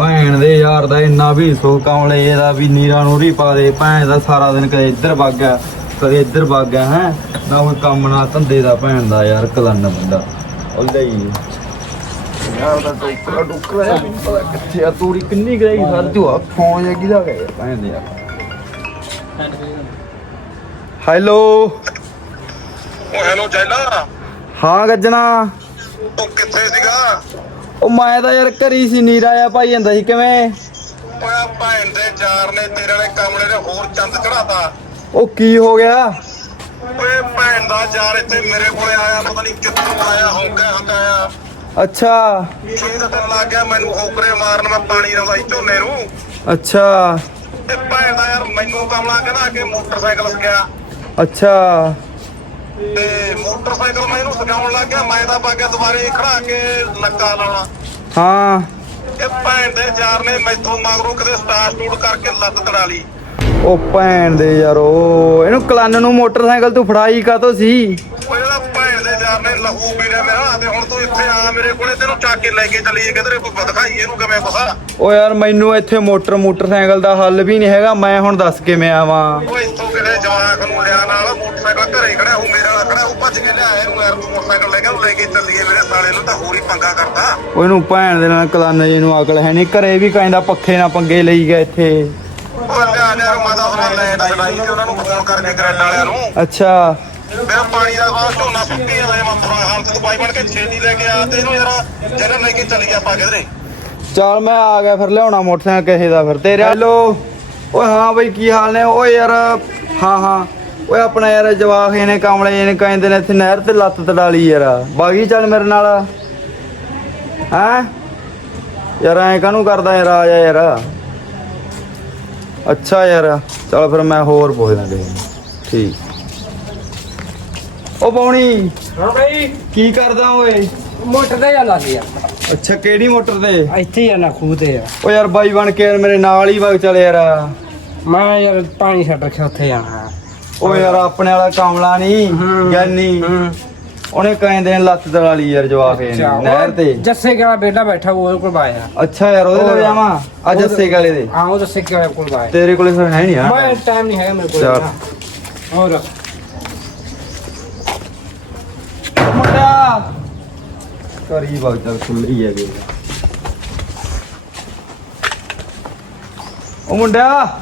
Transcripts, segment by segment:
ਭੈਣ ਦੇ ਯਾਰ ਦਾ ਇੰਨਾ ਵੀ ਸੋ ਕਮਲੇ ਇਹਦਾ ਵੀ ਨੀਰਾ ਨੂਰੀ ਪਾ ਦੇ ਭੈਣ ਦਾ ਸਾਰਾ ਦਿਨ ਕਦੇ ਇੱਧਰ ਵਗ ਗਿਆ ਕਦੇ ਇੱਧਰ ਵਗ ਗਿਆ ਹੈ? ਨਾ ਕੋਈ ਕੰਮ ਨਾ ਧੰਦੇ ਦਾ ਭੈਣ ਦਾ ਯਾਰ ਕਲੰਨ ਬੰਦਾ ਉਹ ਲਈ ਯਾਰ ਦਾ ਟੋਕਰਾ ਟੋਕਰਾ ਯਾਰ ਮੈਨੂੰ ਪਤਾ ਕਿੱਥੇ ਆ ਤੂੜੀ ਕਿੰਨੀ ਗਈ ਸਰ ਆ ਫੋਨ ਜਾਂ ਕਿਹਦਾ ਗਿਆ ਭੈਣ ਦੇ ਯਾਰ। ਹੈਲੋ। ਉਹ ਹੈਲੋ ਜੈਲਾ ਹਾਂ ਗੱਜਣਾ। ਉਹ ਕਿੱਥੇ ਸੀਗਾ? ਉਹ ਮੈਂ ਤਾਂ ਯਾਰ ਘਰੀ ਸੀ ਨੀਰਾ ਆ ਭਾਈ ਜਾਂਦਾ ਸੀ ਕਿਵੇਂ? ਓਏ ਆਹ ਭੈਣ ਦੇ ਯਾਰ ਨੇ ਤੇਰੇ ਵਾਲੇ ਕਮਰੇ ਨੇ ਹੋਰ ਚੰਦ ਚੜਾਤਾ ਉਹ ਕੀ ਹੋ ਗਿਆ? ਓਏ ਭੈਣ ਦਾ ਯਾਰ ਇੱਥੇ ਮੇਰੇ ਕੋਲੇ ਆਇਆ ਪਤਾ ਨਹੀਂ ਕਿੱਥੋਂ ਆਇਆ ਹੋਗਾ ਹਟਾਇਆ। ਅੱਛਾ। ਛੇ ਦਾ ਦਿਨ ਲੱਗ ਗਿਆ ਮੈਨੂੰ ਹੋਕਰੇ ਮਾਰਨ ਮੈਂ ਪਾਣੀ ਰਵਾਈ ਝੋਨੇ ਨੂੰ। ਅੱਛਾ। ਤੇ ਭੈਣ ਦਾ ਯਾਰ ਮੈਨੂੰ ਕਮਲਾ ਕਹਿੰਦਾ ਕਿ ਮੋਟਰਸਾਈਕਲ ਸਕਿਆ ਅੱਛਾ। ਤੇ ਮੋਟਰਸਾਈਕਲ ਮੈਂ ਇਹਨੂੰ ਸਕਾਉਣ ਲੱਗ ਗਿਆ ਮੈਂ ਤਾਂ ਬਾਗਿਆ ਦੁਬਾਰੇ ਖੜਾ ਕੇ ਨੱਕਾ ਲਾਉਣਾ। ਹਾਂ। ਇਹ ਭੈਣ ਦੇ ਯਾਰ ਨੇ ਮੈਥੋਂ ਮਗਰੋਂ ਕਿਤੇ ਸਟਾਰ ਸਟੂਡ ਕਰਕੇ ਲੱਤ ਤੜਾ ਲਈ। ਉਹ ਭੈਣ ਦੇ ਯਾਰ ਇਹਨੂੰ ਕਲਨ ਨੂੰ ਮੋਟਰਸਾਈਕਲ ਤੂੰ ਫੜਾਈ ਕਾਤੋਂ ਸੀ? ਉਹ ਇਹਦਾ ਭੈਣ ਦੇ ਯਾਰ ਨੇ ਲਹੂ ਪੀ ਲਿਆ ਮੇਰਾ ਤੇ ਹੁਣ ਤੂੰ ਇੱਥੇ ਆ ਮੇਰੇ ਕੋਲੇ ਤੈਨੂੰ ਚੱਕ ਕੇ ਲੈ ਕੇ ਚੱਲੀਏ ਕਿਧਰੇ ਕੋਈ ਦਿਖਾਈ ਇਹਨੂੰ ਕਿਵੇਂ ਕੁਸਾ ਉਹ ਯਾਰ ਮੈਨੂੰ ਇੱਥੇ ਮੋਟਰ ਮੋਟਰਸਾਈਕਲ ਦਾ ਹੱਲ ਵੀ ਨਹੀਂ ਹੈਗਾ ਮੈਂ ਹੁਣ ਦੱਸ ਕਿਵੇਂ ਆਵਾਂ? ਉਹ ਇੱਥੋਂ ਕਿਤੇ ਜਵਾਕ ਨੂੰ ਲਿਆ ਨਾਲ ਮੋਟਰਸਾਈਕਲ ਘਰੇ ਖੜਾ ਉਹ ਖੜਾ ਉਹ ਭੱਜ ਕੇ ਲਿਆ ਇਹਨੂੰ ਯਾਰ ਤੂੰ ਮੋਟਰਸਾਈਕਲ ਲੈ ਕੇ ਉਹਨੂੰ ਲੈ ਕੇ ਚੱਲੀਏ ਮੇਰੇ ਸਾਲੇ ਨੂੰ ਤਾਂ ਹੋਰ ਹੀ ਪੰਗਾ ਕਰਦਾ। ਉਹ ਇਹਨੂੰ ਭੈਣ ਦੇ ਨਾਲ ਕਲਨ ਜੀ ਨੂੰ ਅਕਲ ਹੈ ਨਹੀਂ ਘਰੇ ਵੀ ਕਹਿੰਦਾ ਪੱਖੇ ਨਾਲ ਪੰਗੇ ਲਈ ਗਿਆ ਇੱਥੇ। ਉਹ ਲਿਆ ਲਿਆ ਮਾਤਾ ਸਮਾਨ ਲੈ ਚੜਾਈ ਤੇ ਉਹਨਾਂ ਨੂੰ ਫੋਨ ਕਰਕੇ ਗ੍ਰੈਡ ਵਾਲਿਆਂ ਨੂੰ। ਅੱਛਾ। ਮੇਰਾ ਪਾਣੀ ਦਾ ਬਾਅਦ ਝੋਨਾ ਸੁੱਕੀ ਜਾਂਦਾ ਮੈਂ ਬੁਰਾ ਹਾਲ ਤੇ ਬਾਈ ਬਣ ਕੇ ਛੇਤੀ ਲੈ ਕੇ ਆ ਤੇ ਇਹਨੂੰ ਯਾਰ ਜਿਹੜਾ ਲੈ ਕੇ ਚੱਲੀਏ ਆਪਾਂ ਕਿਧਰੇ। ਚੱਲ ਮੈਂ ਆ ਗਿਆ ਫਿਰ ਲਿਆਉਣਾ ਮੋਟਰਸਾਈਕਲ ਕਿਸੇ ਦਾ ਫਿਰ ਤੇਰੇ। ਹੈਲੋ। ਓਏ ਹਾਂ ਬਈ ਕੀ ਹਾਲ ਨੇ? ਓਏ ਯਾਰ ਹਾਂ ਹਾਂ। ਓਏ ਆਪਣਾ ਯਾਰ ਜਵਾਕ ਇਹਨੇ ਕਮਲੇ ਇਹਨੇ ਕਹਿੰਦੇ ਨੇ ਇੱਥੇ ਨਹਿਰ ਤੇ ਲੱਤ ਤੜਾਲੀ ਯਾਰ। ਬਾਗੀ ਚੱਲ ਮੇਰੇ ਨਾਲ। ਹੈਂ? ਯਾਰ ਐਂ ਕਾਹਨੂੰ ਕਰਦਾ ਯਾਰ ਆ ਜਾ ਯਾਰ। ਅੱਛਾ ਯਾਰ ਚਲ ਫਿਰ ਮੈਂ ਹੋਰ ਪੁੱਛਦਾ ਕਿਸੇ ਨੂੰ ਠੀਕ। ਓ ਪੌਣੀ ਹਾਂ ਬਈ। ਕੀ ਕਰਦਾ ਓਏ? ਮੋਟਰ ਤੇ ਜਾਂਦਾ ਸੀ ਯਾਰ। ਅੱਛਾ ਕਿਹੜੀ ਮੋਟਰ ਤੇ? ਇੱਥੇ ਹੀ ਜਾਣਾ ਖੂਹ ਤੇ ਆ। ਓ ਯਾਰ ਬਾਈ ਬਣ ਕੇ ਯਾਰ ਮੇਰੇ ਨਾਲ ਹੀ ਵਗ ਚੱਲ ਯਾਰ। ਮੈਂ ਯਾਰ ਪਾਣੀ ਛੱਡ ਕੇ ਉੱਥੇ ਜਾਣਾ। ਓ ਯਾਰ ਆਪਣੇ ਵਾਲਾ ਕਾਮਲਾ ਨਹੀਂ ਹੂੰ। ਗਿਆਨੀ। ਹੂੰ। ਉਹਨੇ ਕਹਿੰਦੇ ਨੇ ਲੱਤ ਦਲਾਲੀ ਯਾਰ ਜਵਾਕ ਇਹਨੇ ਨਹਿਰ ਤੇ। ਜੱਸੇ ਕਾ ਬੇਟਾ ਬੈਠਾ ਉਹ ਕੋਲ ਬਾਇਆ ਅੱਛਾ ਯਾਰ ਉਹਦੇ ਲੈ ਜਾਵਾਂ? ਆ ਜੱਸੇ ਗਾਲੇ ਦੇ। ਹਾਂ ਉਹ ਜੱਸੇ ਕਾ ਕੋਲ ਬਾਇਆ ਤੇਰੇ ਕੋਲੇ ਹੈ ਨਹੀਂ ਆ। ਮੈਂ ਟਾਈਮ ਨਹੀਂ ਹੈਗਾ ਮੇਰੇ ਕੋਲ। ਹੋਰ। ਮੁੰਡਾ। ਕਰੀ ਚੱਲ ਖੁੱਲੀ ਹੈਗੇ ਉਹ ਮੁੰਡਾ।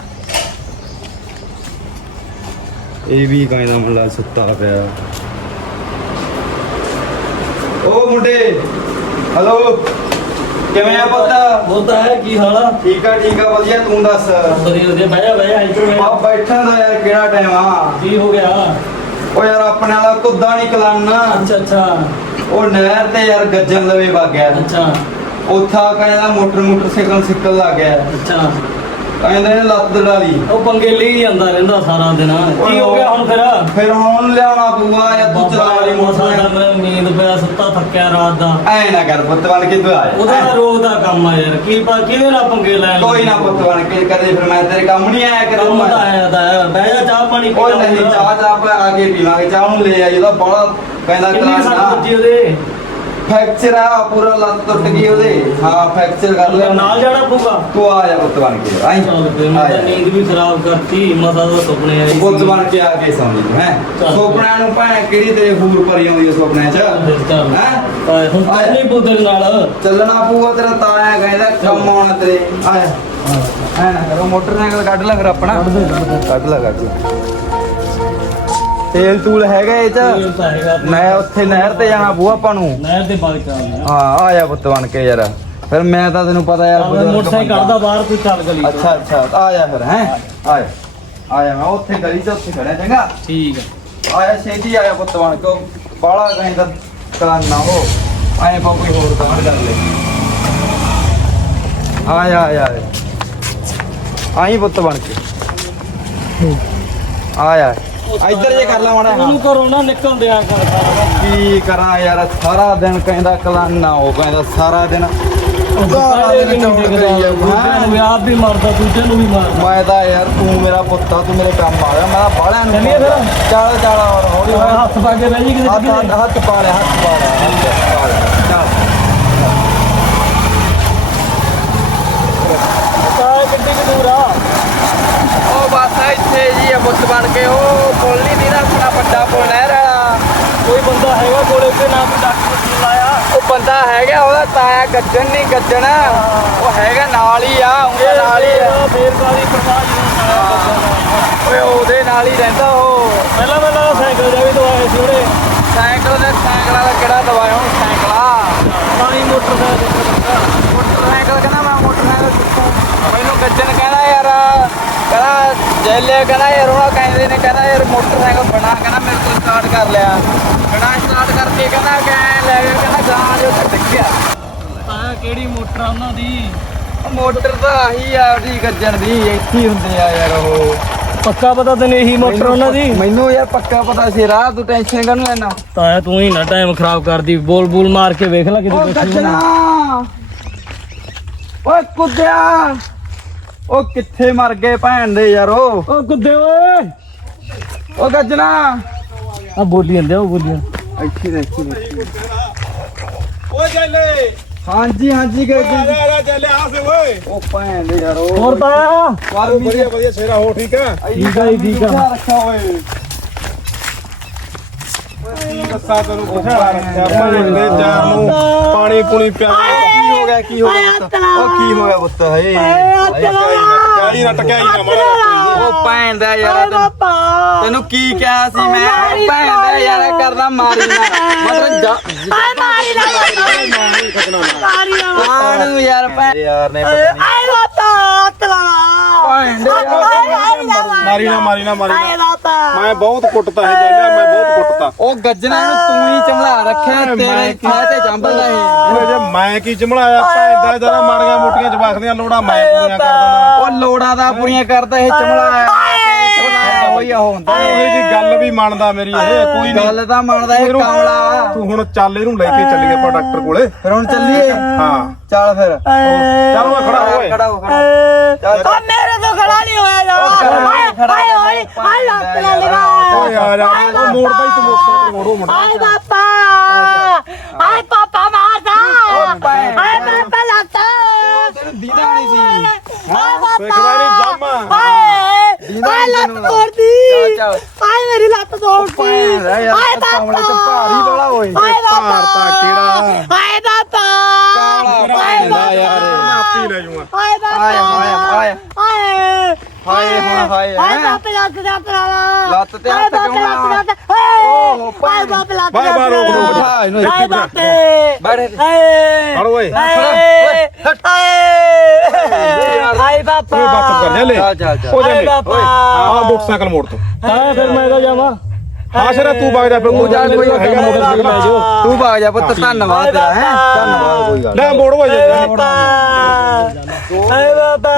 ਇਹ ਵੀ ਕਹਿੰਦਾ ਮੁੰਡਾ ਸੁੱਤਾ ਪਿਆ। ਉਹ ਮੁੰਡੇ ਹਲੋ ਕਿਵੇਂ ਆ ਪੁੱਤ? ਬੋਲਦਾ ਹੈ ਕੀ ਹਾਲ ਆ? ਠੀਕ ਆ ਠੀਕ ਆ ਵਧੀਆ ਤੂੰ ਦੱਸ? ਵਧੀਆ ਵਧੀਆ ਬਹਿ ਜਾ ਬਹਿ ਜਾ ਇੱਧਰ ਬਹਿ ਆ ਜਾ। ਬੈਠਾ ਦਾ ਯਾਰ ਕਿਹੜਾ ਟਾਈਮ ਆ? ਕੀ ਹੋ ਗਿਆ? ਉਹ ਯਾਰ ਆਪਣੇ ਵਾਲਾ ਕੁੱਦਾ ਨਹੀਂ ਕਲਾਨਾ। ਅੱਛਾ ਅੱਛਾ। ਉਹ ਨਹਿਰ ਤੇ ਯਾਰ ਗੱਜਣ ਲਵੇ ਵਗ ਗਿਆ। ਅੱਛਾ। ਉੱਥਾ ਕਹਿੰਦਾ ਮੋਟਰ ਮੋਟਰਸਾਈਕਲ ਸਿੱਕਲ ਲੱਗ ਗਿਆ। ਅੱਛਾ। ਕਹਿੰਦੇ ਨੇ ਲੱਤ ਡਾਲੀ ਉਹ ਪੰਗੇ ਲਈ ਜਾਂਦਾ ਰਹਿੰਦਾ ਸਾਰਾ ਦਿਨ। ਕੀ ਹੋ ਗਿਆ ਹੁਣ ਫਿਰ? ਫਿਰ ਹੁਣ ਲਿਆਉਣਾ ਪਊਗਾ ਜਾਂ ਤੂੰ ਚਲਾ ਲਈ ਮੋਸਾ ਦਾ ਨੀਂਦ ਪਿਆ ਸੁੱਤਾ ਥੱਕਿਆ ਰਾਤ ਦਾ। ਐ ਨਾ ਕਰ ਪੁੱਤ ਬਣ ਕੇ ਤੂੰ ਆ। ਉਹਦਾ ਰੋਜ਼ ਦਾ ਕੰਮ ਆ ਯਾਰ ਕੀ ਪਾ ਕਿਹਦੇ ਨਾਲ ਪੰਗੇ ਲੈਣ ਕੋਈ ਨਾ ਪੁੱਤ ਬਣ ਕੇ ਕਦੇ ਫਿਰ ਮੈਂ ਤੇਰੇ ਕੰਮ ਨਹੀਂ ਆਇਆ ਕੰਮ ਕਰੂੰਗਾ ਤਾਂ ਆਇਆ ਤਾਂ। ਬਹਿ ਜਾ ਚਾਹ ਪਾਣੀ ਓਏ ਨਹੀਂ ਚਾਹ ਚਾਹ ਆ ਕੇ ਪੀਵਾਂਗੇ ਚਾਹ ਨੂੰ ਲੈ ਆ ਜਿਹਦਾ ਬੜਾ ਕਹਿੰਦਾ ਕਲਾਨਾ ਵੱਜੀ ਉਹਦੇ? ਫ੍ਰੈਕਚਰ ਆ ਪੂਰਾ ਲੱਤ ਟੁੱਟ ਗਈ ਉਹਦੇ। ਹਾਂ ਫ੍ਰੈਕਚਰ ਕਰ ਲਿਆ। ਨਾਲ ਜਾਣਾ ਪਊਗਾ? ਤੂੰ ਆ ਜਾ ਪੁੱਤ ਬਣ ਕੇ ਆਈ। ਚੱਲ ਫਿਰ ਆ ਮੈਂ ਜਾ। ਤਾਂ ਨੀਂਦ ਵੀ ਖਰਾਬ ਕਰਤੀ ਮਸਾ ਦਾ ਸੁਪਨੇ ਆਈ ਪੁੱਤ ਬਣ ਕੇ ਆ ਕੇ ਸਮਝ ਹੈ। ਚੱਲ। ਸੁਪਨਿਆਂ ਨੂੰ ਭਾਵੇਂ ਕਿਹੜੀ ਤੇਰੇ ਹੂਰ ਭਰੀ ਆਉਂਦੀ ਹੈ ਸੁਪਨਿਆਂ 'ਚ? ਹੈਂ? ਹੁਣ ਤਾਂ ਨਹੀਂ ਨਾਲ। ਚੱਲਣਾ ਪਊਗਾ ਤੇਰਾ ਤਾਇਆ ਕਹਿੰਦਾ ਕੰਮ ਆਉਣਾ ਤੇਰੇ। ਆਇਆ ਐ ਨਾ ਕਰੋ ਮੋਟਰਸਾਈਕਲ ਕੱਢ ਲੈ ਫਿਰ ਆਪਣਾ। ਕੱਢ ਲੈ ਕੱਢ ਲੈ। ਤੇਲ ਤੂਲ ਹੈਗਾ ਇਹ ਚ? ਤਾਂ ਮੈਂ ਉੱਥੇ ਨਹਿਰ ਤੇ ਜਾਣਾ ਪਊ ਆਪਾਂ ਨੂੰ। ਨਹਿਰ ਦੇ ਬਾਗ ਚੱਲਦੇ ਆ। ਹਾਂ ਆ ਜਾ ਪੁੱਤ ਬਣ ਕੇ ਯਾਰ। ਫਿਰ ਮੈਂ ਤਾਂ ਤੈਨੂੰ ਪਤਾ ਯਾਰ ਮੋਟਰਸਾਈਕਲ। ਕੱਢਦਾ ਬਾਹਰ ਤੂੰ ਚੱਲ ਗਲੀ। ਅੱਛਾ ਅੱਛਾ ਆ ਜਾ ਫਿਰ ਹੈ? ਆ ਜਾ। ਆ ਜਾ ਮੈਂ ਉੱਥੇ ਗਲੀ 'ਚ ਉੱਥੇ ਖੜਿਆ ਚੰਗਾ? ਠੀਕ ਆਇਆ ਛੇਤੀ ਆਇਆ ਪੁੱਤ ਬਣ ਕੇ। ਬਾਲਾ ਕਹਿੰਦਾ ਕਾਨ ਨਾ ਹੋ। ਆਏ ਪਾ ਕੋਈ ਹੋਰ ਕੰਮ ਕਰ ਲੈ ਆਇਆ ਆਇਆ ਆਇਆ। ਆਈ ਪੁੱਤ ਬਣ ਕੇ। ਆਇਆ ਇੱਧਰ ਜੇ ਕਰ ਲਾ ਮਾੜਾ। ਉਹਨੂੰ ਕਰੋ ਨਾ ਨਿਕਲ ਦਿਆ ਕਰ। ਕੀ ਕਰਾਂ ਯਾਰ ਸਾਰਾ ਦਿਨ ਕਹਿੰਦਾ ਕਲਾਨਾ ਉਹ ਕਹਿੰਦਾ ਸਾਰਾ ਦਿਨ। ਹੈਂ। ਆਪ ਵੀ ਮਾਰਦਾ ਦੂਜੇ ਨੂੰ ਵੀ ਮਾਰਦਾ। ਮੈਂ ਤਾਂ ਯਾਰ ਤੂੰ ਮੇਰਾ ਪੁੱਤ ਤੂੰ ਮੇਰੇ ਕੰਮ ਆ। ਗਿਆ ਮੈਂ ਤਾਂ ਬਾਹਲਿਆਂ ਨੂੰ ਚੱਲੀਏ ਫਿਰ? ਚੱਲ ਚੱਲ ਹੋਰ ਹੌਲੀ ਓਏ ਹੌਲੀ ਹੱਥ ਪਾ ਕੇ ਰਹਿ ਜੀ ਕਿਤੇ ਹੱਥ ਕਿਤੇ। ਹੱਥ ਹੱਥ ਪਾ ਲੈ ਹੱਥ ਪਾ ਲੈ। ਤੇ ਜੀ ਅਮੁੱਤ ਬਣ ਕੇ ਉਹ ਪੁੱਲ ਨਹੀਂ ਦੀ ਆਪਣਾ ਵੱਡਾ ਪੁੱਲ ਨਹਿਰ ਵਾਲਾ। ਕੋਈ ਬੰਦਾ ਹੈਗਾ ਕੋਲੇ ਤੇ ਨਾ ਕੋਈ ਡਾਕਟਰ ਲਾਇਆ? ਉਹ ਬੰਦਾ ਹੈਗਾ ਉਹਦਾ ਤਾਇਆ ਗੱਜਣ ਨਹੀਂ ਗੱਜਣ। ਉਹ ਹੈਗਾ ਨਾਲ ਹੀ ਆ ਉਹਦਾ ਨਾਲ ਹੀ ਆ। ਫੇਰ ਕਾਲੀ ਪਰਵਾਹ ਨਹੀਂ ਓਏ ਉਹਦੇ ਨਾਲ ਹੀ ਰਹਿੰਦਾ ਉਹ। ਪਹਿਲਾਂ ਮੈਂ ਨਾਲ ਸਾਈਕਲ ਜਾ ਵੀ ਦਵਾਇਆ ਸੀ ਉਹਨੇ। ਸਾਈਕਲ ਦੇ ਸਾਈਕਲਾਂ ਦਾ ਕਿਹੜਾ ਦਵਾਇਆ ਹੁਣ ਸਾਈਕਲਾ ਤਾਂ ਹੀ ਮੋਟਰਸਾਈਕਲ ਮੋਟਰਸਾਈਕਲ ਕਹਿੰਦਾ ਮੈਂ ਮੋਟਰਸਾਈਕਲ ਮੈਨੂੰ ਗੱਜਣ ਕਹਿੰਦਾ ਯਾਰ ਕਹਿੰਦਾ ਜੈਲੇ ਕਹਿੰਦਾ ਯਾਰ ਉਹ ਕਹਿੰਦੇ ਨੇ ਕਹਿੰਦਾ ਯਾਰ ਮੋਟਰਸਾਈਕਲ ਬਣਾ ਕਹਿੰਦਾ ਮੇਰੇ ਤੋਂ ਸਟਾਰਟ ਕਰ ਲਿਆ। ਬਣਾ ਸਟਾਰਟ ਕਰਕੇ ਕਹਿੰਦਾ ਕਿ ਲੈ ਗਿਆ ਕਹਿੰਦਾ ਗਾਂ ਜੋ ਗਿਆ ਤਾਂ ਕਿਹੜੀ ਮੋਟਰ ਆ ਉਹਨਾਂ ਦੀ? ਮੋਟਰ ਤਾਂ ਆਹੀ ਆ ਉਹਦੀ ਗੱਜਣ ਦੀ ਇੱਥੇ ਹੁੰਦੇ ਆ ਯਾਰ ਉਹ। ਪੱਕਾ ਪਤਾ ਤੈਨੂੰ ਇਹੀ ਮੋਟਰ ਉਹਨਾਂ ਦੀ? ਮੈਨੂੰ ਯਾਰ ਪੱਕਾ ਪਤਾ ਸੀ ਰਾਹ ਤੂੰ ਟੈਨਸ਼ਨ ਕਰਨ ਲੈਣਾ ਤਾਂ ਤੂੰ ਹੀ ਨਾ ਟਾਈਮ ਖਰਾਬ ਕਰਦੀ ਬੋਲ ਬੋਲ ਮਾਰ ਕੇ ਵੇਖ ਲੈ ਕਿਤੇ ਬੈਠੀ ਗੱਜਣਾ। ਓਏ ਕੁੱਦਿਆ ਉਹ ਕਿੱਥੇ ਮਰ ਗਏ ਭੈਣ ਦੇ ਯਾਰ? ਉਹ ਗੁੱਦੇ ਓਏ। ਉਹ ਗੱਜਣਾ। ਆ ਬੋਲੀ ਜਾਂਦੇ ਆ, ਉਹ ਬੋਲੀ ਜਾਂਦੇ। ਇੱਥੇ ਦੇ ਇੱਥੇ ਦੇ ਓਏ ਜੈਲੇ। ਹਾਂਜੀ ਹਾਂਜੀ ਗੱਜਣ ਆ ਜਾ ਜੈਲੇ ਆ ਸੇ ਓਏ। ਉਹ ਭੈਣ ਦੇ ਯਾਰ। ਹੋਰ ਤਾਇਆ ਵਧੀਆ ਵਧੀਆ ਸੇਰਾ ਹੋ ਠੀਕ ਆ? ਠੀਕ ਆ ਜੀ, ਠੀਕ ਆ। ਰੱਖਾ ਓਏ ਦੱਸਾਂ ਤੈਨੂੰ ਰੱਖਿਆ ਭੈਣ ਦੇ ਚਾਰ ਨੂੰ ਪਾਣੀ ਪੁਣੀ ਪਿਆ। ਕੀ ਹੋ ਗਿਆ ਕੀ ਹੋ ਗਿਆ ਪੁੱਤ? ਉਹ ਕੀ ਹੋ ਗਿਆ ਪੁੱਤ? ਹਏ ਟਕਾਈ ਨਾ ਟਕਾਈ ਨਾ ਮਾੜਾ ਉਹ ਭੈਣ ਦਾ ਯਾਰ ਤੈਨੂੰ- ਕੀ ਕਿਹਾ ਸੀ ਮੈਂ? ਭੈਣ ਦਾ ਯਾਰ ਕਰਦਾ ਮਾਰੀ ਨਾ। ਮਤਲਬ ਜਾ ਕਾਹਨੂੰ ਯਾਰ ਭੈਣ। ਯਾਰ ਨੇ ਪਤਾ ਨਹੀਂ। ਭੈਣ ਦੇ ਯਾਰ ਮਾਰੀ ਨਾ ਮਾਰੀ ਨਾ ਮਾਰੀ ਨਾ। ਮੈਂ ਬਹੁਤ ਕੁੱਟਤਾ ਹੈ ਜੈਲੇ ਮੈਂ ਬਹੁਤ ਕੁੱਟਤਾ। ਉਹ ਗੱਜਣਾ ਨੂੰ ਤੂੰ ਹੀ ਚਮਲਾ ਰੱਖਿਆ ਤੇਰੇ ਖਾਏ ਤੇ ਜੰਬਲ ਨਹੀਂ ਓਏ ਜੇ ਮੈਂ ਕੀ ਚਮਲਾਇਆ? ਭੈਣ ਦਾ ਜਰਾ ਮਾੜੀਆਂ ਮੋਟੀਆਂ ਜਵਾਖਦੀਆਂ ਲੋੜਾਂ ਮੈਂ ਪੂਰੀਆਂ ਕਰ ਦਿੰਦਾ ਉਹ ਲੋੜਾਂ ਦਾ ਪੂਰੀਆਂ ਕਰਦਾ ਇਹ ਚਮਲਾ ਉਹੀ ਉਹ ਹੁੰਦਾ ਉਹ ਜੀ ਗੱਲ ਵੀ ਮੰਨਦਾ ਮੇਰੀ ਇਹ ਕੋਈ ਨਹੀਂ। ਗੱਲ ਤਾਂ ਮੰਨਦਾ ਇਹ ਕਾਮਲਾ। ਤੂੰ ਹੁਣ ਚੱਲ ਇਹਨੂੰ ਲੈ ਕੇ ਚੱਲੀਏ ਆਪਾਂ ਡਾਕਟਰ ਕੋਲੇ। ਫਿਰ ਹੁਣ ਚੱਲੀਏ। ਹਾਂ। ਚੱਲ ਫਿਰ। ਚੱਲ ਖੜਾ ਹੋਏ। ਖੜਾ ਹੋ ਖੜਾ ਚੱਲ ਓਏ ਆ ਜਾ ਉਹ ਮੋੜ ਬਾਈ ਤੂੰ ਮੋਟਰ ਮੋੜੋ ਮੁੰਡਾ ਆਏ ਪਾਪਾ ਆਏ ਪਾਪਾ ਮਾਰਦਾ ਆਏ ਪਾਪਾ ਲੱਗਦਾ ਤੈਨੂੰ ਦੀਦਾ ਨਹੀਂ ਸੀ ਆਏ ਇੱਕ ਵਾਰੀ ਜੰਮ ਆਏ ਆਏ ਲੱਤ ਤੋੜਦੀ ਚੱਲ ਚੱਲ ਆਏ ਮੇਰੀ ਲੱਤ ਤੋੜਦੀ ਯਾਰ। ਕਾਮਲੇ ਤੇ ਭਾਰੀ ਹੋਈ ਆਏ ਭਾਰ ਤਾਂ ਕਿਹੜਾ ਆਏ ਪਾਪਾ ਕਾਲਾ ਭੈਣ ਦਾ ਯਾਰ ਆਪੀ ਲੈ ਜੂਗਾ ਆਏ, ਆਏ, ਆਏ। ਆਏ। ਹਾਏ ਹੁਣ ਹਾਏ ਆਏ ਹੈਂ? ਪਾਪਾ ਲੱਤ ਤੇ ਹੱਥ ਲਾ ਲੱਤ ਤੇ ਹੱਥ ਕਿਉਂ ਲਾ? ਓਹ, ਆਏ ਭੈਣ। ਪਾਪਾ ਲੱਤ ਬਾਏ, ਬਾਏ, ਰੋਕ, ਰੋਕ। ਹਾਂ, ਇਹਨੂੰ ਇੱਥੇ ਬਿਠਾ। ਬਾਪੇ। ਬੈਠ ਇੱਥੇ। ਆਏ ਫੜ ਓਏ। ਆਏ ਆਏ ਆਏ ਬਾਪਾ। ਓਏ ਬਾਤ ਕਰ ਲੈ ਚੱਲ ਚੱਲ ਚੱਲ। ਹੋ ਆਏ ਜਾਂਦੇ ਬਾਪਾ। ਆ ਮੋਟਰਸਾਈਕਲ ਮੋੜ ਤੂੰ। ਤਾਂ ਫਿਰ ਮੈਂ ਤਾਂ ਜਾਵਾਂ। ਹਾਂ ਸ਼ਰਾ ਤੂੰ ਵਗ ਜਾ ਤੂੰ ਜਾ ਕੋਈ ਹੈਗਾ ਮੋਟਰਸਾਈਕਲ ਲੈ ਜਾਓ। ਤੂੰ ਭਾਗ ਜਾ ਪੁੱਤ ਧੰਨਵਾਦ ਤੇਰਾ ਹੈ? ਧੰਨਵਾਦ ਕੋਈ ਗੱਲ ਲੈ ਮੋੜ ਬਾਪਾ। ਆਏ ਬਾਪਾ।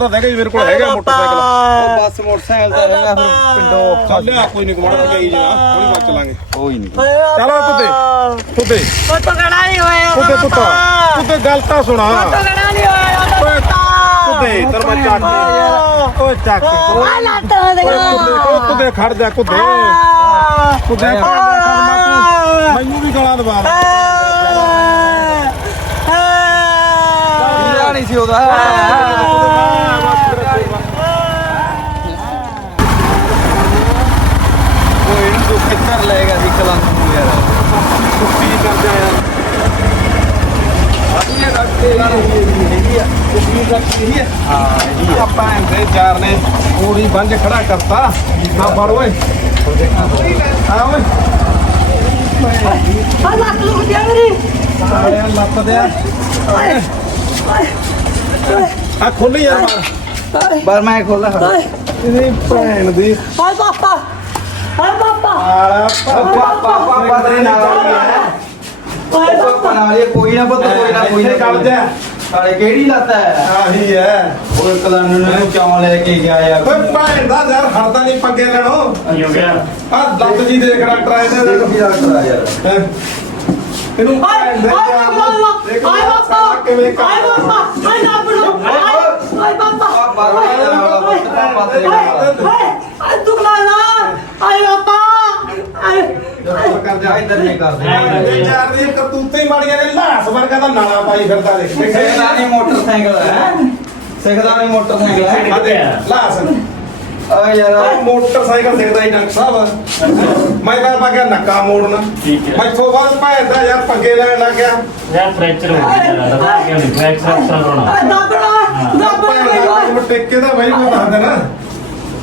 ਪਤਾ ਹੈਗਾ ਜੀ ਮੇਰੇ ਕੋਲ ਹੈਗਾ ਮੋਟਰਸਾਈਕਲ। ਉਹ ਬੱਸ ਮੋਟਰਸਾਈਕਲ ਤੇ ਰਹਿਣਾ ਫਿਰ ਪਿੰਡੋਂ ਚੱਲ ਲਿਆ ਕੋਈ ਨਹੀਂ ਕਮਾੜਾ ਗਈ ਜਣਾ ਕੋਈ ਬਾਤ ਚਲਾਂਗੇ। ਕੋਈ ਨਹੀਂ ਚੱਲ ਕੁੱਤੇ ਕੁੱਤੇ ਪੁੱਤ। ਕੜਾ ਨਹੀਂ ਹੋਇਆ ਕੁੱਤੇ ਪੁੱਤ। ਕੁੱਤੇ ਗੱਲ ਤਾਂ ਸੁਣਾ। ਕੜਾ ਨਹੀਂ ਹੋਇਆ ਕੁੱਤੇ ਤਰਮਾ ਚੱਕ ਓਏ ਚੱਕ। ਓਏ ਆ ਲੱਤ ਦੇ। ਕੁੱਤੇ ਓਏ ਕੁੱਤੇ ਖੜ ਜਾ ਕੁੱਤੇ ਕੁੱਤੇ ਮੈਨੂੰ ਵੀ ਗਾਲਾਂ ਦਵਾ ਕੋਈ ਤੂੰ ਕਿੱਧਰ ਲੈ ਗਿਆ ਸੀ ਕਲਮ ਨੂੰ ਯਾਰ ਜਾ ਹੈਗੀ ਆ ਰੱਖੀ ਹੈ ਹਾਂ ਆਪਾਂ ਚਾਰ ਨੇ ਪੂਰੀ ਬੰਜ ਖੜਾ ਕਰਤਾ ਨਾ ਫੜ ਓਏ ਆ ਓਏ ਆ ਲੱਤ ਲੁਕ ਗਿਆ ਮੇਰੀ ਸਾਲਿਆ ਲੱਤ ਦੇ ਆ ਆ ਖੋਲੀ ਯਾਰ ਮਾਰ ਪਰ ਮੈਂ ਖੋਲਾ ਇਹਦੀ ਭੈਣ ਦੀ ਹਾਏ ਪਾਪਾ। ਹਾਏ ਪਾਪਾ। ਆਲਾ ਪਾਪਾ। ਪਾਪਾ। ਤੇਰੇ ਨਾਲ ਹਾਏ ਪਾਪਾ। ਨਾਲ ਇਹ ਕੋਈ ਨਾ ਪੁੱਤ ਕੋਈ ਨਾ ਕੋਈ ਨਾ ਗੱਲ ਜਾ ਸਾਲੇ ਕਿਹੜੀ ਲੱਤ ਹੈ? ਆਹੀ ਹੈ। ਉਹ ਕਲਨ ਨੂੰ ਕਿਉਂ ਲੈ ਕੇ ਗਿਆ ਯਾਰ? ਓਏ ਭੈਣ ਦਾ ਯਾਰ ਹੜਦਾ ਨਹੀਂ ਪੰਗੇ ਲੈਣੋ ਆ ਲੱਤ ਜੀ ਦੇਖ ਡਾਕਟਰ ਆਏ ਨੇ ਦੇਖ ਕੀ ਡਾਕਟਰ ਆ ਯਾਰ ਇਹਨੂੰ ਹਾਏ ਹਾਏ ਦੇਖ ਹਾਏ ਕਰ ਹਾਏ ਪਾਪਾ ਹਾਏ ਨਾ ਬੜੋ ਹਾਏ ਨਾਲ ਹਾਏ ਦੁੱਖ ਨਾ ਹਾਏ ਚੁੱਪ ਕਰ ਜਾ ਇੱਧਰ ਨਹੀਂ ਕਰਦੇ। ਭੈਣ ਦੇ ਕਰਤੂਤੇ ਮਾੜੀਆਂ ਨੇ ਲਾਸ ਵਰਗਾ ਦਾ ਨਾਲਾ ਪਾਈ ਫਿਰਦਾ ਦੇਖ ਸਿੱਖਦਾ ਨਹੀਂ ਮੋਟਰਸਾਈਕਲ ਹੈ। ਸਿੱਖਦਾ ਨਹੀਂ ਮੋਟਰਸਾਈਕਲ ਹੈ। ਲਾਸ। ਆ ਯਾਰ ਮੋਟਰਸਾਈਕਲ ਦੇਖਦਾ ਹੀ ਡਾਕਟਰ ਸਾਹਿਬ। ਮੈਂ ਤਾਂ ਪਾ ਗਿਆ ਨੱਕਾ ਮੋੜਨਾ। ਠੀਕ ਹੈ। ਮੈਥੋਂ ਬਾਅਦ ਭੈਣਦਾ ਯਾਰ ਪੰਗੇ ਲੈਣ ਲੱਗ ਗਿਆ। ਯਾਰ ਫ੍ਰੈਕਚਰ ਹੋ ਗਿਆ ਕਿਉਂ ਨਹੀਂ ਫ੍ਰੈਕਚਰ ਅਕਸਰ ਹੋਣਾ। ਦਾਬੜਾ ਦਾਬੜਾ ਭੈਣਦਾ ਟਿੱਕੇ ਦਾ ਬਈ ਮੈਂ ਦੱਸ ਦੇਣਾ।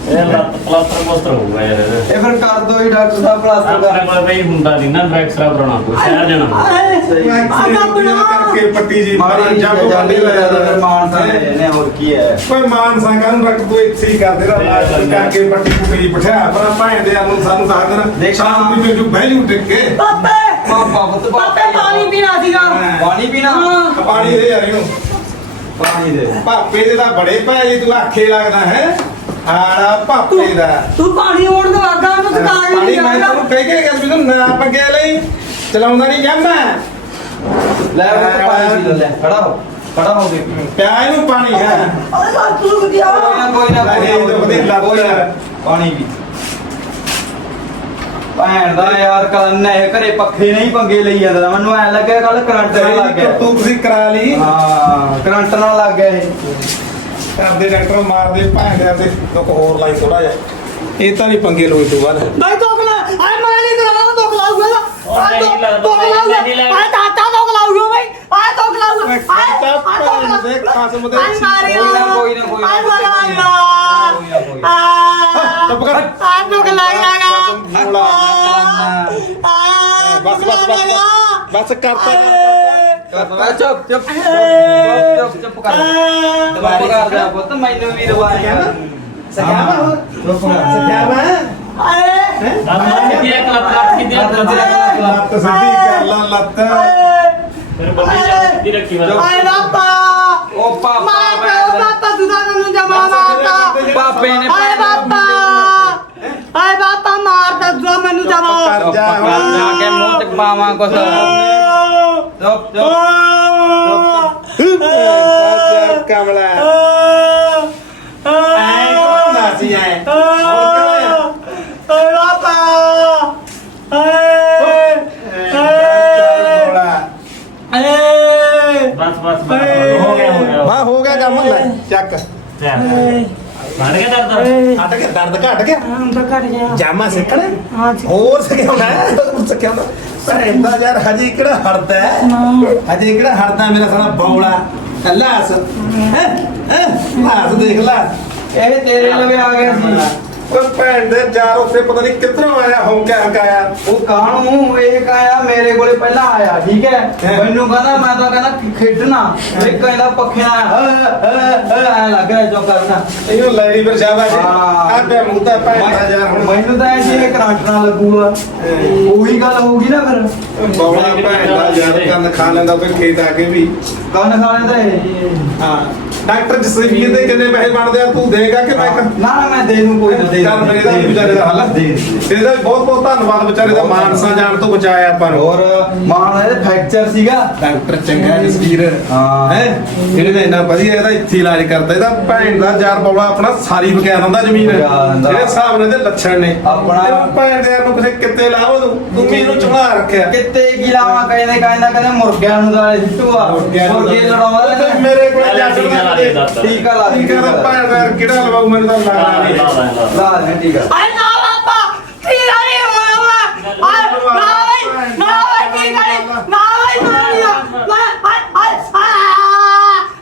ਇਹ ਲੱਤ ਪਲਾਸਟਰ ਪੋਸਟਰ ਹੋਊਗਾ ਯਾਰ ਇਹਦੇ। ਇਹ ਫਿਰ ਕਰ ਦੋ ਹੀ ਡਾਕਟਰ ਸਾਹਿਬ ਪਲਾਸਟਰ ਆਪਣੇ ਕੋਲ ਬਈ ਹੁੰਦਾ ਨਹੀਂ ਨਾ ਫ੍ਰੈਕਚਰ ਕਰਾਉਣਾ ਕੋਈ ਸ਼ਹਿਰ ਜਾਣਾ ਸਹੀ ਐਕਸੀਡੈਂਟ ਕਰਕੇ ਪੱਟੀ ਜੀ ਮਾਰੀ ਜੱਬ ਜੱਬ ਵੱਡੇ ਲੈ ਫਿਰ ਜਾਂਦਾ ਮਾਨ ਸਾਹਿਬ ਨੇ ਹੋਰ ਕੀ ਹੈ। ਕੋਈ ਮਾਨ ਸੰਗਾਂ ਨੂੰ ਰੱਖ ਤੂੰ ਇੱਥੇ ਹੀ ਕਰ ਦੇਣਾ ਇਲਾਜ ਕਰਕੇ ਪੱਟੀ ਪੁੱਟੀ ਬਿਠਾ ਪਰ ਭੈਣ ਦੇ ਨੂੰ ਸਾਨੂੰ ਦੱਸ ਦੇਣਾ। ਦੇਖ ਸ਼ਾਮ ਨੂੰ ਮੈਨੂੰ ਵੈਲਿਊ ਟਿੱਕੇ। ਪਾਪੇ! ਪਾਪਾ ਪੁੱਤ ਪਾਪੇ ਪਾਣੀ ਪੀਣਾ ਸੀਗਾ। ਪਾਣੀ ਪੀਣਾ? ਹਾਂ। ਪਾਣੀ ਦੇ ਯਾਰ ਇਹਨੂੰ। ਪਾਣੀ ਦੇ। ਪਾਪੇ ਦੇ ਤਾਂ ਬੜੇ ਭਾਈ ਤੂੰ ਆਖੇ ਲੱਗਦਾ ਹੈ। ਆੜਾ ਪਾਪੇ ਦਾ। ਤੂੰ ਪਾਣੀ ਓੜ ਦੋ ਆਗਾ ਨੂੰ ਦੁਕਾਨ ਪਾਣੀ ਨਹੀਂ ਮੈਂ ਤੈਨੂੰ ਕਹਿ ਕੇ ਗਿਆ ਵੀ ਤੂੰ ਨਾ ਪੱਗੇ ਲਈ। ਚਲਾਉਂਦਾ ਨਹੀਂ ਜੰਮਾ ਲੈ ਉਹ ਪਾਣੀ ਪੀ ਲੈ ਖੜਾ ਹੋ ਖੜਾ ਹੋ ਪੀ। ਪਿਆ ਇਹਨੂੰ ਪਾਣੀ ਹੈ। ਅਰੇ ਬਾਤ ਤੂੰ ਵਧੀਆ। ਕੋਈ ਨਾ ਕੋਈ ਨਾ ਕੋਈ ਤਾਂ ਨਾ ਨਾ। ਹੈ। ਪਾਣੀ ਵੀ। ਭੈਣ ਦਾ ਯਾਰ ਕੱਲ ਇਹ ਘਰੇ ਪੱਖੇ ਨਹੀਂ ਪੰਗੇ ਲਈ ਜਾਂਦਾ। ਮੈਨੂੰ ਐ ਲੱਗਿਆ ਕੱਲ ਕਰੰਟ ਨਾਲ ਲੱਗ ਗਿਆ। ਤੂੰ ਤੁਸੀਂ ਕਰਾ ਲਈ। ਹਾਂ ਕਰੰਟ ਨਾਲ ਲੱਗ ਗਿਆ ਇਹ। ਕਰਦੇ ਡਾਕਟਰ ਮਾਰਦੇ ਭੈਣ ਦੇ ਤੇ ਦੁੱਖ ਹੋਰ ਲਾਈ ਥੋੜਾ ਜਿਹਾ ਇਹ ਤਾਂ ਨਹੀਂ ਪੰਗੇ ਲੋਈ ਤੂੰ ਬਾਅਦ ਮੈਂ ਦੋਗਲਾ ਆਏ ਮੈਂ ਨਹੀਂ ਕਰਾਉਣਾ ਦੋਗਲਾ ਹੋਊਗਾ ਉਹ ਨਹੀਂ ਲੱਗਦਾ, ਦੋਗਲਾ ਨਹੀਂ ਲੱਗਦਾ। ਆਏ ਤਾਤਾ ਦੋਗਲਾ ਹੋਊਗਾ ਬਈ ਆਏ ਦੋਗਲਾ ਹੋਊਗਾ ਕੱਚਾ ਭੈਣ ਦੇ ਕਸਮ ਦੇ ਆਏ ਮਾਰਿਆ ਕੋਈ ਨਾ, ਕੋਈ ਨਾ, ਕੋਈ ਨਾ। ਆਏ ਦੋਗਲਾ ਕੋਈ ਨਾ, ਕੋਈ ਨਾ। ਆ ਚੁੱਪ ਕਰ। ਆ ਦੋਗਲਾ ਕਸਮ ਖੋਲਾ। ਆ ਬਸ ਬਸ ਬਸ ਬਸ ਬਸ ਕਰਤਾ ਕਰਤਾ ਚੁੱਪ ਚੁੱਪ ਚੁੱਪ ਚੁੱਪ ਕਰ ਦੁਬਾਰਾ ਕਰ ਦੇ ਪੁੱਤ ਮੈਨੂੰ ਵੀ ਦਵਾਈ ਆ ਸਖਿਆ ਵਾ ਚੁੱਪ ਕਰ ਸਖਿਆ ਵਾ ਆਏ ਲੱਤ ਕਿੱਦੀ ਇੱਕ ਲੱਤ ਲੱਤ ਕਿੱਦੀ ਲੱਤ ਲੱਤ ਸਿੱਧੀ ਕਰ ਲਾ ਲੱਤ ਫਿਰ ਬੰਦੀ ਜਾ ਕਿੱਦੀ ਰੱਖੀ ਵਾ ਆਏ ਬਾਪਾ ਉਹ ਪਾਪਾ ਮਾਰ ਭੈਣ ਬਾਪਾ ਦੁਦਾ ਨੂੰ ਜਮਾ ਮਾਰਤਾ ਪਾਪੇ ਨੇ ਆਏ ਬਾਪਾ ਆਏ ਬਾਪਾ ਮਾਰਤਾ ਦੁਦਾ ਮੈਨੂੰ ਜਮਾ ਕਰ ਜਾ ਕੇ ਮੂੰਹ ਚ ਪਾਵਾਂ ਕੁਛ। ਚੁੱਪ ਚੁੱਪ ਕਮਲਾ ਐ ਕੋਣਾ ਸੀ ਐ ਬਸ ਬਸ ਬਸ ਹੋ ਗਿਆ ਹੋ ਗਿਆ ਮਾ ਹੋ ਗਿਆ ਕੰਮ ਲੈ। ਚੱਕ ਬਣ ਗਿਆ ਦਰਦ? ਹਟ ਗਿਆ ਦਰਦ ਘਟ ਗਿਆ। ਤਾਂ ਜਾਮਾ ਜੀ ਹੋਰ ਸਕਿਆਉਣਾ ਹੋਰ ਸਕਿਆਉਣਾ ਭੈਣ ਦਾ ਯਾਰ ਹਜੇ ਕਿਹੜਾ ਹੜਦਾ ਹੈ? ਹਜੇ ਕਿਹੜਾ ਹੜਦਾ ਮੇਰਾ ਸਾਲਾ ਬੌਲਾ? ਲਾਸ। ਹੈ? ਹੈ? ਲਾਸ ਦੇਖ ਲਾ। ਇਹ ਤੇਰੇ ਲਵੇ ਆ ਗਿਆ ਸੀ। ਉਹ ਭੈਣ ਦੇ ਯਾਰ ਉੱਥੇ ਪਤਾ ਨਹੀਂ ਕਿੱਧਰੋਂ ਆਇਆ ਹੋ ਕੇ ਹਕਾਇਆ ਉਹ ਕਾਹਨੂੰ? ਇਹ ਕਾਇਆ ਮੇਰੇ ਕੋਲੇ ਪਹਿਲਾਂ ਆਇਆ ਠੀਕ ਹੈ? ਹੈਂ। ਮੈਨੂੰ ਕਹਿੰਦਾ ਮੈਂ ਤਾਂ ਕਹਿੰਦਾ ਕਿ ਖੇਡਣਾ। ਇਹ ਕਹਿੰਦਾ ਪੱਖੇ ਨਾਲ ਐ ਲੱਗ ਰਿਹਾ ਜੋ ਕਰਨਾ ਇਹਨੂੰ ਲੈਰੀ ਫਿਰ ਸ਼ਾਬਾਸ਼ ਹਾਂ। ਆ ਪਿਆ ਮੂੰਹ ਤਾਂ ਭੈਣ ਦਾ ਯਾਰ ਹੁਣ ਮੈਨੂੰ ਤਾਂ ਇਹ ਕਰੰਟ ਨਾਲ ਲੱਗੂਗਾ। ਉਹੀ ਗੱਲ ਹੋਊਗੀ ਨਾ ਫਿਰ। ਬੌਲਾ ਭੈਣ ਦਾ ਯਾਰ ਕੰਨ ਖਾ ਲੈਂਦਾ ਫਿਰ ਖੇਤ ਆ ਕੇ ਵੀ। ਕੰਨ ਖਾਣੇ ਤਾਂ ਇਹ। ਹਾਂ। ਡਾਕਟਰ ਜਸਵੀਰ ਦੇ ਕਿੰਨੇ ਪੈਸੇ ਬਣਦੇ ਆ? ਤੂੰ ਦੇਗਾ ਕਿ ਮੈਂ ਨਾ ਨਾ ਮੈਂ ਦੇ ਦੂੰ ਕੋਈ ਨਾ ਦੇ ਚੱਲ ਮੇਰੇ ਦਾ ਵੀ ਵਿਚਾਰੇ ਦਾ ਹੱਲ। ਦੇ ਦੇ। ਇਹਦਾ ਵੀ ਬਹੁਤ ਬਹੁਤ ਧੰਨਵਾਦ ਵਿਚਾਰੇ ਦਾ ਮਾਨਸਾ ਜਾਣ ਤੋਂ ਬਚਾਇਆ ਆਪਾਂ ਨੂੰ। ਹੋਰ ਮਾਨ ਇਹਦੇ ਫ੍ਰੈਕਚਰ ਸੀਗਾ। ਡਾਕਟਰ ਚੰਗਾ ਜਸਵੀਰ ਹਾਂ। ਹੈ? ਇਹਨੇ ਤਾਂ ਇੰਨਾ ਵਧੀਆ ਇਹਦਾ ਇੱਥੇ ਇਲਾਜ ਕਰਦਾ ਇਹਦਾ ਭੈਣ ਦਾ ਯਾਰ ਬੌਲਾ ਆਪਣਾ ਸਾਰੀ ਵਕਿਆ ਦਿੰਦਾ ਜ਼ਮੀਨ। ਜਿਹੜੇ ਹਿਸਾਬ ਨਾਲ ਇਹਦੇ ਲੱਛਣ ਨੇ। ਆਪਣਾ- ਇਹਨੂੰ ਭੈਣ ਦੇ ਨੂੰ ਕਿਸੇ ਕਿੱਤੇ ਲਾਵੋ ਤੂੰ। ਤੂੰ ਮੈਨੂੰ ਚੜਾ ਰੱਖਿਆ। ਕਿਤੇ ਕੀ ਲਾਵਾਂ? ਕਹਿੰਦੇ ਕਹਿੰਦਾ ਕਹਿੰਦੇ ਮੁਰਗਿਆਂ ਨੂੰ ਦਾ ਸਿੱਟੂਆ ਮੁਰਗੇ ਲੜਾਉਂਦੇ ਮੇਰੇ ਕੋਲ ਜੱਟ ਦੇ। ਟੀਕਾ ਲਾ ਟੀਕਾ ਦਾ ਭੈਣ ਦਾ ਯਾਰ ਕਿਹੜਾ ਲਵਾਉ ਮੈਨੂੰ ਤਾਂ ਲੱਗਦਾ ਨਹੀਂ। ਲਾ ਦੇ ਟੀਕਾ ਆਏ ਨਾ ਬਾਪਾ ਕੀ ਨਹੀਂ ਹੋਇਆ ਵਾ ਆਏ ਨਾ ਬਈ ਨਾ ਬਈ ਕੀ ਕਰੀ ਨਾ ਬਈ ਮਾਰਿਆ ਮੈਂ ਆਏ ਆਏ ਆ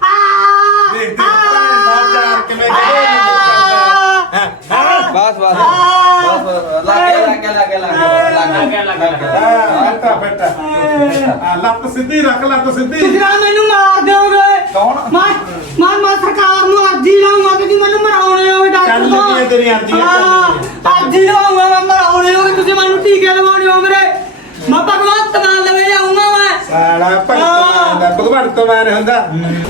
ਆ ਦੇਖ, ਦਾ ਯਾਰ ਕਿਵੇਂ ਕਿਵੇਂ ਬਸ ਬਸ ਬਸ ਬਸ ਲਾ ਕੇ ਲਾ ਕੇ ਲਾ ਕੇ ਲਾ ਕੇ ਲਾ ਕੇ ਲਾ ਕੇ ਹਾਂ ਬੈਠਾ ਬੈਠਾ ਆ, ਲੱਤ ਸਿੱਧੀ ਰੱਖ ਲੱਤ ਸਿੱਧੀ। ਤੁਸੀਂ ਨਾ ਮੈਨੂੰ ਮਾਰ ਦਿਓਗੇ। ਕੌਣ? ਮੈਂ ਮੈਂ ਮੈਂ ਸਰਕਾਰ ਨੂੰ ਅਰਜ਼ੀ ਲਾਉਂਗਾ ਕਿ ਤੁਸੀਂ ਮੈਨੂੰ ਮਰਾਉਣੇ ਹੋ ਡਾਕਟਰ ਚੱਲ ਲੱਗੀਆਂ ਤੇਰੀਆਂ ਅਰਜ਼ੀਆਂ, ਚੱਲ ਹਾਂ, ਲੱਗੀਆਂ। ਅਰਜ਼ੀ ਲਾਉਂਗਾ ਮੈਂ ਮਰਾਉਣੇ ਹੋ ਕਿ ਤੁਸੀਂ ਮੈਨੂੰ ਟੀਕੇ ਲਵਾਉਣੇ ਹੋ ਮੇਰੇ। ਮੈਂ ਭਗਵੰਤ ਮਾਨ ਲਵੇ ਜਾਊਂਗਾ ਮੈਂ। ਸਾੜਾ ਭਗਵਾਨ ਦਾ ਭਗਵੰਤ ਮਾਨ ਹੁੰਦਾ।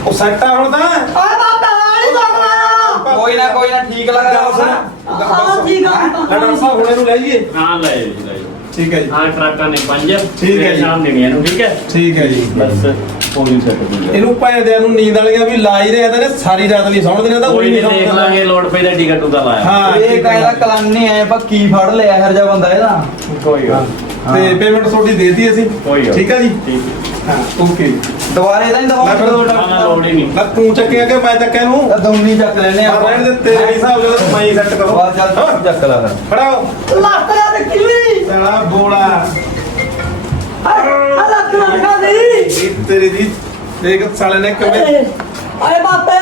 ਉਹ ਸੱਟਾ ਹੁਣ ਤਾਂ। ਓਏ ਬਾਬਾ ਵਾਲੀ ਦੋਗਲਾ ਕੋਈ ਨਾ ਕੋਈ ਨਾ ਠੀਕ ਲੱਗ ਰਿਹਾ ਉਸ ਹਾਂ ਠੀਕ ਆ। ਡਾਕਟਰ ਸਾਹਿਬ ਹੁਣ ਇਹਨੂੰ ਲੈ ਜਾਈਏ। ਹਾਂ ਲੈ ਜੀ ਲੈ ਜੀ ਠੀਕ ਹੈ ਜੀ। ਹਾਂ ਟਰੱਕਾਂ ਨੇ ਪੰਜ ਠੀਕ ਹੈ ਜੀ। ਸ਼ਾਮ ਦੇਣੀ ਇਹਨੂੰ ਠੀਕ ਹੈ? ਠੀਕ ਹੈ ਜੀ। ਬਸ ਪੂਰੀ ਸੈੱਟ ਹੋ ਜਾਏ ਇਹਨੂੰ ਭੈਣਦਿਆਂ ਨੂੰ ਨੀਂਦ ਵਾਲੀਆਂ ਵੀ ਲਾਈ ਰਹੇ ਇਹਦੇ ਨੇ ਸਾਰੀ ਰਾਤ ਨਹੀਂ ਸੌਣ ਦੇਣਾ ਤਾਂ ਕੋਈ ਉਹੀ ਨਹੀਂ ਦੇਖ ਲਾਂਗੇ ਲੋਡ ਪਈ ਦਾ ਟਿਕਟ ਟੁਕਾ ਲਾਇਆ। ਹਾਂ ਇਹ ਕਹਿੰਦਾ ਕਲਾਨੀ ਐ ਪਰ ਕੀ ਫੜ ਲਿਆ ਹਰ ਜਾ ਬੰਦਾ ਇਹਦਾ? ਕੋਈ ਗੱਲ ਤੇ ਪੇਮੈਂਟ ਤੁਹਾਡੀ ਦੇਤੀ ਅਸੀਂ। ਕੋਈ ਗੱਲ ਠੀਕ ਹੈ ਜੀ। ਠੀਕ ਹੈ ਹਾਂ ਓਕੇ ਦੁਬਾਰੇ ਤਾਂ ਨਹੀਂ ਮੈਂ ਫਿਰ ਦਵਾਉਂਦਾ ਨਾ ਨਾ ਲੋੜ ਹੀ ਨਹੀਂ। ਨਾ ਤੂੰ ਚੱਕਿਆ ਕਿ ਮੈਂ ਚੱਕਿਆ ਨੂੰ? ਤਾਂ ਦੋਨੀ ਚੱਕ ਲੈਨੇ ਪਰ ਰਹਿਣ ਦੇ ਤੇਰੇ ਹਿਸਾਬ ਨਾਲ ਤਾਂ ਮੈਂ ਹੀ ਸੈੱਟ ਕਰੋ। ਬਾਅਦ ਚੱਲ ਤੂੰ ਚੱਕ ਲੈ ਫਿਰ। ਫੜਾਓ। ਲੱਤ ਨਾ ਤੇ ਕਿਲੀ ਸਾਲਾ ਬੋਲਾ। ਆ ਲੱਤ ਨਾ ਖਾ ਦੇ। ਇਹ ਤੇਰੀ ਦੀ ਦੇਖ ਸਾਲੇ ਨੇ ਕਿਵੇਂ ਆਏ ਬਾਪੇ।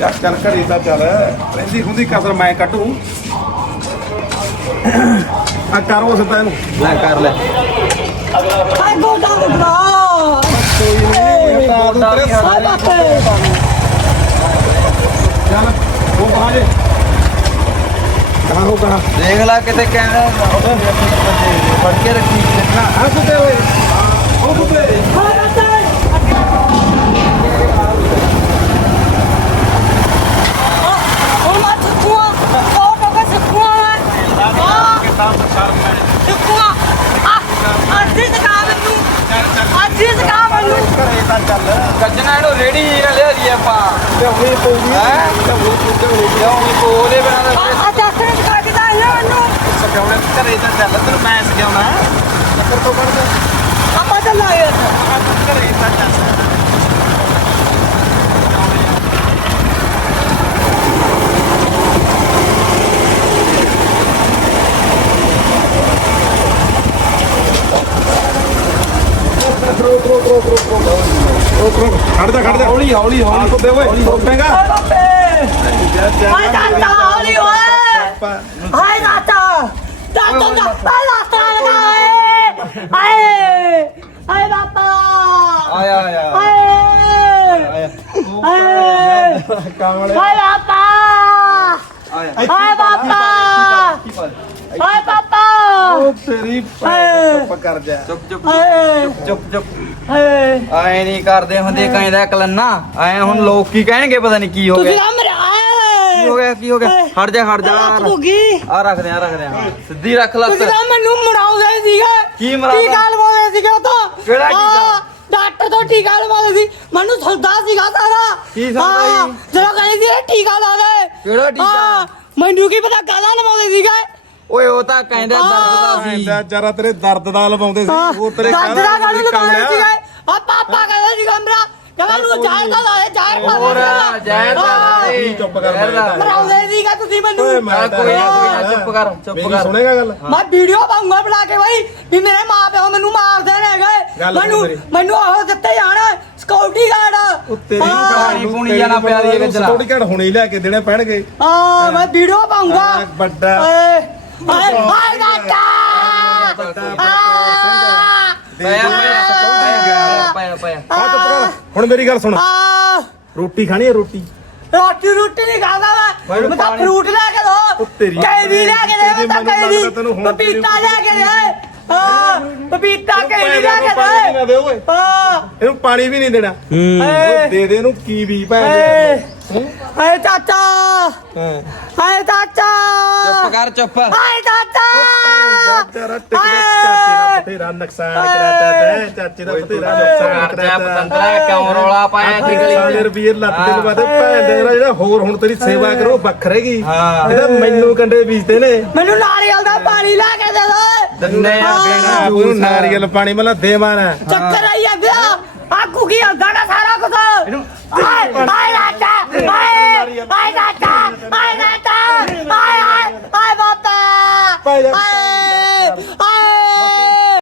ਚੱਲ ਚੱਲ ਘਰੇ ਤਾਂ ਚੱਲ। ਰਹਿੰਦੀ ਹੁੰਦੀ ਕਸਰ ਮੈਂ ਕੱਟੂ ਆ ਕਰੋ ਸਤਾ ਇਹਨੂੰ। ਲੈ ਕਰ ਲੈ। ਆਏ ਗੋਡਾ ਦੁਖਦਾ ਕੋਈ ਨਹੀਂ ਤਾਂ ਤੂੰ ਤੇਰੇ ਆਏ ਬਾਪੇ ਚੱਲ ਉਹ ਕਹਾਂ ਜੇ ਕਹਾਂ ਹੋ ਕਹਾਂ ਦੇਖ ਲੈ ਕਿਤੇ ਕਹਿਣਾ ਫੜ ਕੇ ਰੱਖੀ। ਦੇਖਣਾ ਆ ਕੁੱਤੇ ਓਏ ਉਹ ਕੁੱਤੇ ਆਏ ਬਾਪੇ ਉਹ ਮਾ ਚੁੱਕੂਆ। ਉਹ ਟੋਕੇ ਚੁੱਕੂਆ। ਆ ਚੁੱਕੂਆ ਆ ਅੱਜ ਹੀ ਸਕਾ ਮੈਨੂੰ ਚੱਲ ਗੱਜਣਾ ਇਹਨੂੰ ਰੇੜੀ ਨਾ। ਲਿਆ ਦੀ। ਆਪਾਂ ਤੇ ਹੁਣੀ ਪਊਗੀ ਹੈਂ? ਤੇ ਹੁਣੀ ਕੁੱਤੇ ਹੋਣੀ ਕਿਉਂ ਨਹੀਂ ਕੋਲੇ ਬਣਾ ਦੇ ਆ ਚਾਚੇ ਨੇ ਸਕਾ ਕੇ ਤਾਂ ਆਇਆ ਮੈਨੂੰ ਸਕਿਆਉਣੇ ਘਰੇ ਤਾਂ ਚੱਲ ਤੈਨੂੰ ਮੈਂ ਸਕਿਆਉਣਾ ਚੱਕਰ ਤੋਂ ਕੱਢ ਦੇ ਆਪਾਂ ਚੱਲਾਂਗੇ ਘਰੇ ਤਾਂ ਚੱਲ ਖੜ ਜਾ ਖੜ ਜਾ ਹੌਲੀ ਹੌਲੀ ਹੌਲੀ ਕੁੱਤੇ ਓਏ ਬਾਪੇ ਆਏ ਚਾਚਾ ਹੌਲੀ ਓਏ ਹਾਏ ਚਾਚਾ ਚਾਚਾ ਦਾ ਪਹਿਲਾ ਸਾਲ ਦਾ ਏ ਆਏ ਆਏ ਬਾਪਾ ਆਇਆ ਆਇਆ। ਆਏ ਆਏ ਕਾਮਲੇ ਹਾਏ ਬਾਪਾ। ਆਇਆ। ਹਾਏ ਹਾਏ ਬਾਪਾ ਉਹ ਤੇਰੀ ਭੈਣ ਚੁੱਪ ਕਰ ਜਾ। ਚੁੱਪ ਚੁੱਪ ਹਾਏ ਚੁੱਪ ਚੁੱਪ। ਹਾਏ ਆਏ ਨਹੀਂ ਕਰਦੇ ਹੁੰਦੇ ਕਹਿੰਦਾ ਕਲੰਨਾ ਆਏ ਹੁਣ ਲੋਕ ਕੀ ਕਹਿਣਗੇ ਪਤਾ ਨਹੀਂ ਕੀ ਹੋ ਤੁਸੀਂ ਗਿਆ। ਆ ਮੇਰੇ ਕੀ ਹੋ ਗਿਆ ਕੀ ਹੋ ਗਿਆ? ਹਟ ਜਾ ਹਟ ਜਾ ਲੱਤ ਦੁਗੀ ਆ ਰੱਖਦੇ ਆ ਰੱਖਦੇ ਆ। ਸਿੱਧੀ ਰੱਖ ਲੱਤ। ਤੁਸੀਂ ਤਾਂ ਮੈਨੂੰ ਸੀਗੇ। ਕੀ ਮਰਾਉਂਦਾ? ਟੀਕਾ ਲਵਾਉਂਦੇ ਸੀਗੇ ਉਹ ਤਾਂ? ਕਿਹੜਾ ਟੀਕਾ? ਹਾਂ, ਡਾਕਟਰ ਤੋਂ ਟੀਕਾ ਲਵਾਉਂਦੇ ਸੀ। ਮੈਨੂੰ ਸੁਣਦਾ ਸੀਗਾ ਸਾਰਾ। ਕੀ ਸੁਣਦਾ ਹਾਂ, ਸੀ? ਜਦੋਂ ਕਹਿੰਦੇ ਸੀ ਇਹ ਟੀਕਾ ਲਾ ਦੇ। ਕਿਹੜਾ ਟੀਕਾ? ਹਾਂ, ਮੈਨੂੰ ਕੀ ਪਤਾ ਕਾਹਦਾ ਲਵਾਉਂਦੇ ਸੀਗੇ। ਓਏ ਉਹ ਤਾਂ ਕਹਿੰਦਾ ਦਰਦ ਦਾ ਸੀ ਐਂਦਾ ਜਰਾ ਤੇਰੇ ਦਰਦ ਦਾ ਲਵਾਉਂਦੇ ਸੀ ਉਹ ਤੇਰੇ ਦਰਦ ਦਾ ਲਵਾਉਂਦੇ ਕਮਲਿਆ। ਸੀਗੇ ਆ ਪਾਪਾ ਕਹਿੰਦਾ ਸੀਗਾ ਮੇਰਾ ਕਹਿੰਦਾ ਨੂੰ ਜ਼ਾਹਿਰ ਦਾ ਲਾਏ ਜ਼ਾਹਿਰ ਪਾ ਹੋਰ ਜ਼ਹਿਰ ਦਾ ਹਾਂ, ਦੇ। ਚੁੱਪ ਕਰ ਦਾ। ਮਰਾਉਂਦੇ ਸੀਗਾ ਤੁਸੀਂ ਮੈਨੂੰ ਓਏ ਮੈਂ ਚੱਲ ਕੋਈ ਨਾ ਕੋਈ ਨਾ ਚੁੱਪ ਕਰ ਚੁੱਪ ਕਰ ਸੁਣੇਗਾ ਗੱਲ ਮੈਂ ਵੀਡੀਓ ਪਾਉਂਗਾ ਬਣਾ ਕੇ ਬਾਈ ਵੀ ਮੇਰੇ ਮਾਪਿਓ ਮੈਨੂੰ ਮਾਰ ਦੇਣੇ ਹੈਗੇ ਗੱਲ ਮੈਨੂੰ। ਮੈਨੂੰ ਉਹ ਦਿੱਤੇ ਜਾਣ ਸਕਿਉਰਟੀ ਗਾਰਡ ਉਹ ਤੇਰੀ ਹਾਂ। ਪਾਣੀ ਪੂਣੀ ਜਾਣਾ ਪਿਆ ਦੀ ਗੱਜਣਾ। ਥੋੜੀ ਘੜ ਹੁਣੇ ਹੀ ਲੈ ਕੇ ਦੇਣੇ ਪੈਣਗੇ ਹਾਂ ਮੈਂ ਵੀਡੀਓ ਪਾਉਂਗਾ ਵੱਡਾ। ਏ ਆਏ ਆਏ ਦਾਤਾ ਪਿਆ ਪਿਆ ਪਿਆ ਪਿਆ ਆ ਚੁੱਪ ਕਰ ਹੁਣ ਮੇਰੀ ਗੱਲ ਸੁਣ ਆ ਰੋਟੀ ਖਾਣੀ ਹੈ ਰੋਟੀ ਰੋਟੀ ਰੋਟੀ ਨਹੀਂ ਖਾਦਾ ਮੈਂ ਮੈਨੂੰ ਤਾਂ ਫਰੂਟ ਲੈ ਕੇ ਦੋ ਤੇਰੀ- ਕੈਵੀ ਲੈ ਕੇ ਦੇ ਮੈਂ ਤਾਂ ਕੈਵੀ ਪਪੀਤਾ ਲੈ ਕੇ ਦੇ ਹਾਂ ਪਪੀਤਾ ਕੈਵੀ ਲੈ ਪਾਣੀ ਕੇ ਵੀ ਨਾ ਦੇ ਹਾਂ। ਇਹਨੂੰ ਪਾਣੀ ਵੀ ਨਹੀਂ ਦੇਣਾ। ਦੇ ਦੇ ਇਹਨੂੰ ਕੀ ਵੀ ਭੈਣ ਏ ਦੇ ਆਏ ਚਾਚਾ। ਹਾਂ। ਆਏ ਚਾਚਾ। ਕਰ ਚੁੱਪ। ਆਏ ਚਾਚਾ ਚਾਚਾ ਟਿਕ ਚਾਚੇ ਦਾ ਬਥੇਰਾ ਨੁਕਸਾਨ ਕਰਾਤਾ ਤੈਂ ਚਾਚੇ ਦਾ ਬਥੇਰਾ ਨੁਕਸਾਨ ਕਰ ਜਾ ਕਰਾਤਾ ਪਤੰਦਰਾ ਕਿਉਂ ਰੌਲਾ ਪਾਇਆ ਸਾਲੇ ਠਿਕਲੀ ਰੁਪਏ ਲੱਤ ਦੇ ਬਾਅਦ ਭੈਣ ਦੇ ਜਿਹੜਾ ਹੋਰ ਹੁਣ ਤੇਰੀ ਸੇਵਾ ਕਰੋ ਵੱਖਰੇਗੀ। ਹਾਂ। ਇਹਦਾ ਮੈਨੂੰ ਕੰਡੇ ਬੀਜਦੇ ਨੇ। ਮੈਨੂੰ ਨਾਰੀਅਲ ਦਾ ਪਾਣੀ ਲੈ ਕੇ ਦੇ ਦੋ। ਦੰਨੇ ਆ ਦੇਣਾ ਆਹ ਉਹਨੂੰ ਨਾਰੀਅਲ ਪਾਣੀ ਮਤਲਬ ਦੇਵਾਂ ਨਾ। ਚੱਕਰ ਆਈ ਆ ਗਿਆ ਆ ਕੁਕੀ ਆਂਦਾ ਸਾਰਾ ਕੁਝ ਆਏ ਆਏ